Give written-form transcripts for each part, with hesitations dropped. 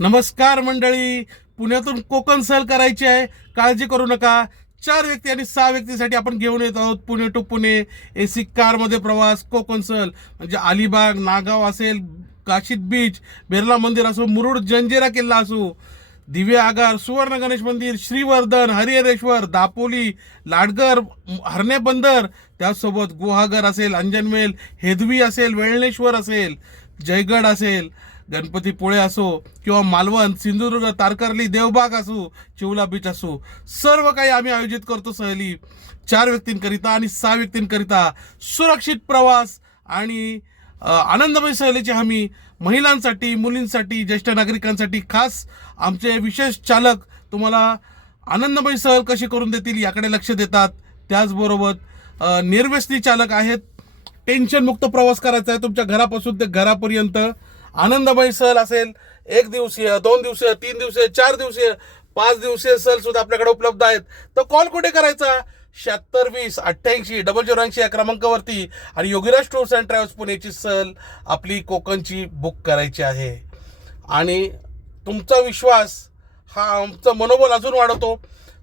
नमस्कार मंडळी, पुण्यातून कोकण सहल करायची आहे. काळजी करू नका. 4 व्यक्ती आणि 6 व्यक्तीसाठी आपण घेऊन येत आहोत पुणे टू पुणे AC कारमध्ये प्रवास. कोकण सहल म्हणजे अलिबाग, नागाव असेल, काशीद बीच, बिर्ला मंदिर असो, मुरुड जंजिरा किल्ला असो, दिवे आगार, सुवर्ण गणेश मंदिर, श्रीवर्धन, हरिहरेश्वर, दापोली, लाडगर, हरणे बंदर, त्याचसोबत गुहागर असेल, अंजनवेल, हेदवी असेल, वेळणेश्वर असेल, जयगड असेल, गणपतीपुळे असो किंवा मालवण, सिंधुदुर्ग, तारकर्ली, देवबाग असो, चिवला बीच असो, सर्व काही आम्ही आयोजित करतो सहली. 4 व्यक्तींकरिता आणि 6 व्यक्तींकरिता सुरक्षित प्रवास आणि आनंदमय सहलीची हमी. महिलांसाठी, मुलींसाठी, ज्येष्ठ नागरिकांसाठी खास आमचे विशेष चालक तुम्हाला आनंदमय सहल कशी करून देतील याकडे लक्ष देतात. त्याचबरोबर निर्व्यसनी चालक आहेत. टेन्शन मुक्त प्रवास करायचा आहे तुमच्या घरापासून ते घरापर्यंत. आनंदमय सहल असेल, 1 दिवसीय, 2 दिवसीय, 3 दिवसीय, 4 दिवसीय, 5 दिवसीय सहल सुद्धा आपल्याकडे उपलब्ध आहेत. तर कॉल कुठे करायचा? 7620880080 या क्रमांकावरती. आणि योगीराज टूर्स अँड ट्रॅव्हल्स पुण्याची सहल आपली कोकणची बुक करायची आहे. आणि तुमचा विश्वास हा आमचं मनोबल अजून वाढवतो.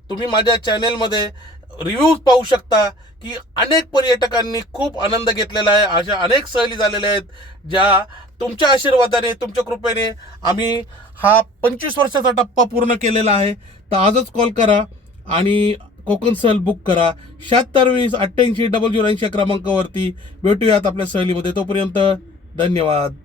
तुम्ही माझ्या चॅनेलमध्ये रिव्ह्यूज पाहू शकता की अनेक पर्यटकांनी खूप आनंद घेतलेला आहे. अशा अनेक सहली झालेल्या आहेत ज्या तुमच्या आशीर्वादाने, तुमच्या कृपेने आम्ही हा 25 वर्षाचा टप्पा पूर्ण केलेला आहे. तर आजच कॉल करा आणि कोकण सहल बुक करा. 7620880080 क्रमांकावरती. भेटूयात आपल्या सहलीमध्ये. तोपर्यंत धन्यवाद.